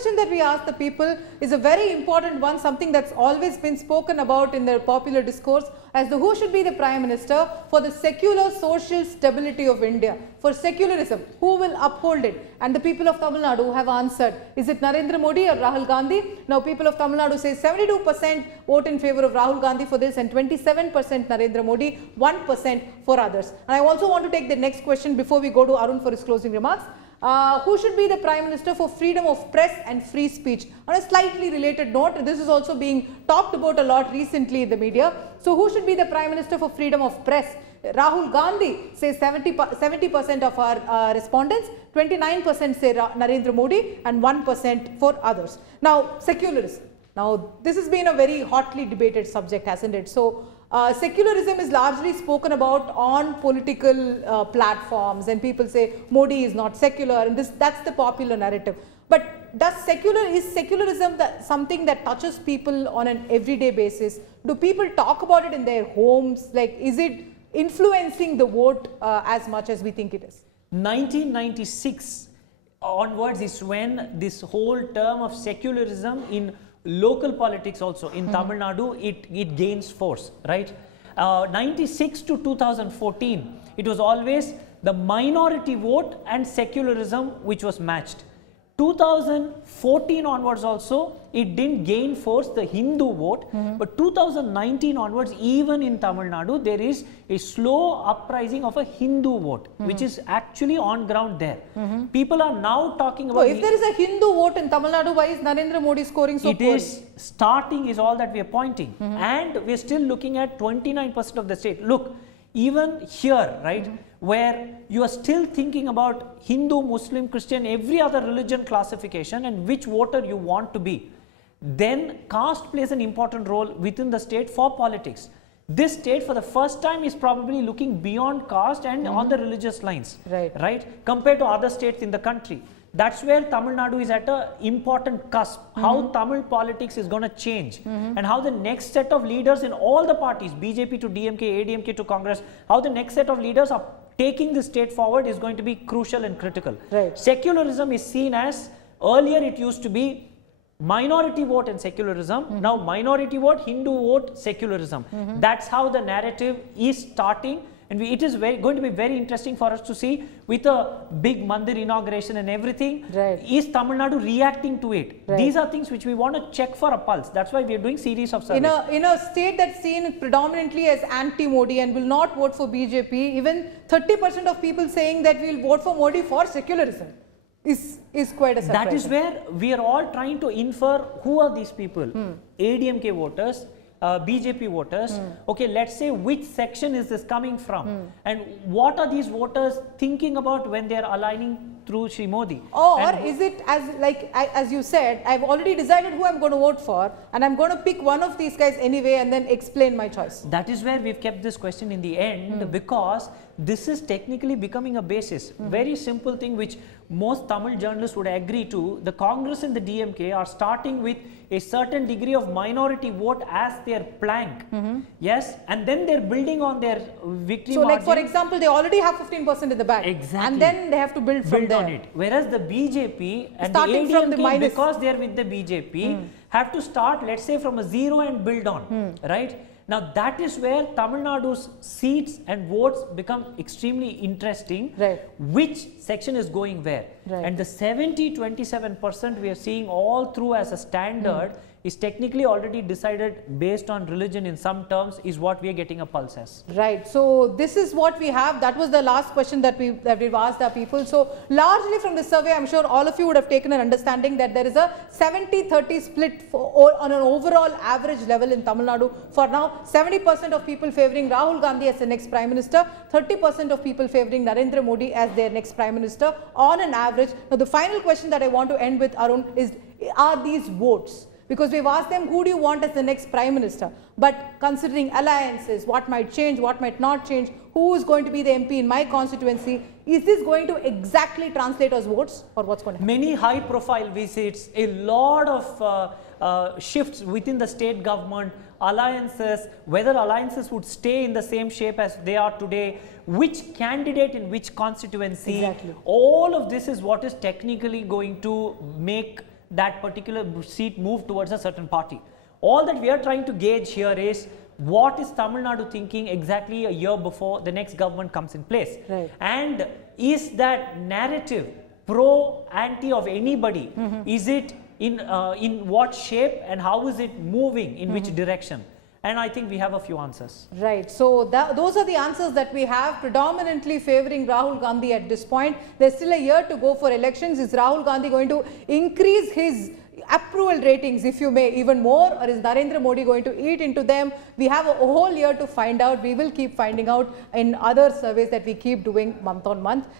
question that we ask the people is a very important one, something that's always been spoken about in the popular discourse as the who should be the Prime Minister for the secular social stability of India, for secularism, who will uphold it? And the people of Tamil Nadu have answered, is it Narendra Modi or Rahul Gandhi? Now people of Tamil Nadu say 72% vote in favor of Rahul Gandhi for this and 27% Narendra Modi, 1% for others. And I also want to take the next question before we go to Arun for his closing remarks. Who should be the Prime Minister for freedom of press and free speech? On a slightly related note, this is also being talked about a lot recently in the media. So who should be the Prime Minister for freedom of press? Rahul Gandhi says 70% of our respondents, 29% say Narendra Modi and 1% for others. Now secularism. Now this has been a very hotly debated subject, hasn't it? So secularism is largely spoken about on political platforms, and people say Modi is not secular, and that's the popular narrative. But is secularism something that touches people on an everyday basis? Do people talk about it in their homes? Like, is it influencing the vote as much as we think it is? 1996 onwards is when this whole term of secularism in local politics also in Tamil Nadu, it gains force, right? 96 to 2014, it was always the minority vote and secularism which was matched. 2014 onwards also, it didn't gain force, the Hindu vote, but 2019 onwards, even in Tamil Nadu, there is a slow uprising of a Hindu vote, which is actually on ground there. People are now talking about... So, if there is a Hindu vote in Tamil Nadu, why is Narendra Modi scoring so poorly? It is starting is all that we are pointing, and we are still looking at 29% of the state. Look, even here, right, where you are still thinking about Hindu, Muslim, Christian, every other religion classification and which voter you want to be, then caste plays an important role within the state for politics. This state for the first time is probably looking beyond caste and on the religious lines, right, compared to other states in the country. That's where Tamil Nadu is at an important cusp, how Tamil politics is going to change and how the next set of leaders in all the parties, BJP to DMK, ADMK to Congress, how the next set of leaders are taking the state forward is going to be crucial and critical. Secularism is seen as, earlier it used to be minority vote and secularism, now minority vote, Hindu vote, secularism. That's how the narrative is starting. And it is going to be very interesting for us to see with a big mandir inauguration and everything, is Tamil Nadu reacting to it? These are things which we want to check for a pulse. That's why we are doing series of surveys. In a state that's seen predominantly as anti-Modi and will not vote for BJP, even 30% of people saying that we will vote for Modi for secularism is quite a surprise. That is where we are all trying to infer who are these people. ADMK voters, BJP voters, okay, let's say which section is this coming from and what are these voters thinking about when they are aligning through Shri Modi? Or is it as you said, I've already decided who I'm going to vote for and I'm going to pick one of these guys anyway and then explain my choice? That is where we've kept this question in the end because this is technically becoming a basis. Very simple thing which most Tamil journalists would agree to. The Congress and the DMK are starting with a certain degree of minority vote as their plank. Yes, and then they're building on their victory margin. Like for example, they already have 15% in the bank. Exactly. And then they have to build from there. On it. Whereas the BJP and starting the ADMK, from the minus, because they are with the BJP, have to start, let's say, from a zero and build on, right? Now that is where Tamil Nadu's seats and votes become extremely interesting. Which section is going where? And the 70-27% we are seeing all through as a standard is technically already decided based on religion in some terms is what we are getting a pulse as. Right. So this is what we have. That was the last question that we've asked our people. So largely from this survey, I'm sure all of you would have taken an understanding that there is a 70-30 split on an overall average level in Tamil Nadu. For now, 70% of people favoring Rahul Gandhi as the next Prime Minister, 30% of people favoring Narendra Modi as their next Prime Minister on an average. Now the final question that I want to end with, Arun, is are these votes? Because we've asked them, who do you want as the next Prime Minister? But considering alliances, what might change, what might not change, who is going to be the MP in my constituency, is this going to exactly translate as votes or what's going to happen? Many high profile visits, a lot of shifts within the state government, alliances, whether alliances would stay in the same shape as they are today, which candidate in which constituency, all of this is what is technically going to make that particular seat move towards a certain party. All that we are trying to gauge here is what is Tamil Nadu thinking exactly a year before the next government comes in place. Right. And is that narrative pro-anti of anybody, is it in what shape and how is it moving, in which direction? And I think we have a few answers. Right. So those are the answers that we have, predominantly favoring Rahul Gandhi at this point. There's still a year to go for elections. Is Rahul Gandhi going to increase his approval ratings, if you may, even more, or is Narendra Modi going to eat into them? We have a whole year to find out. We will keep finding out in other surveys that we keep doing month on month.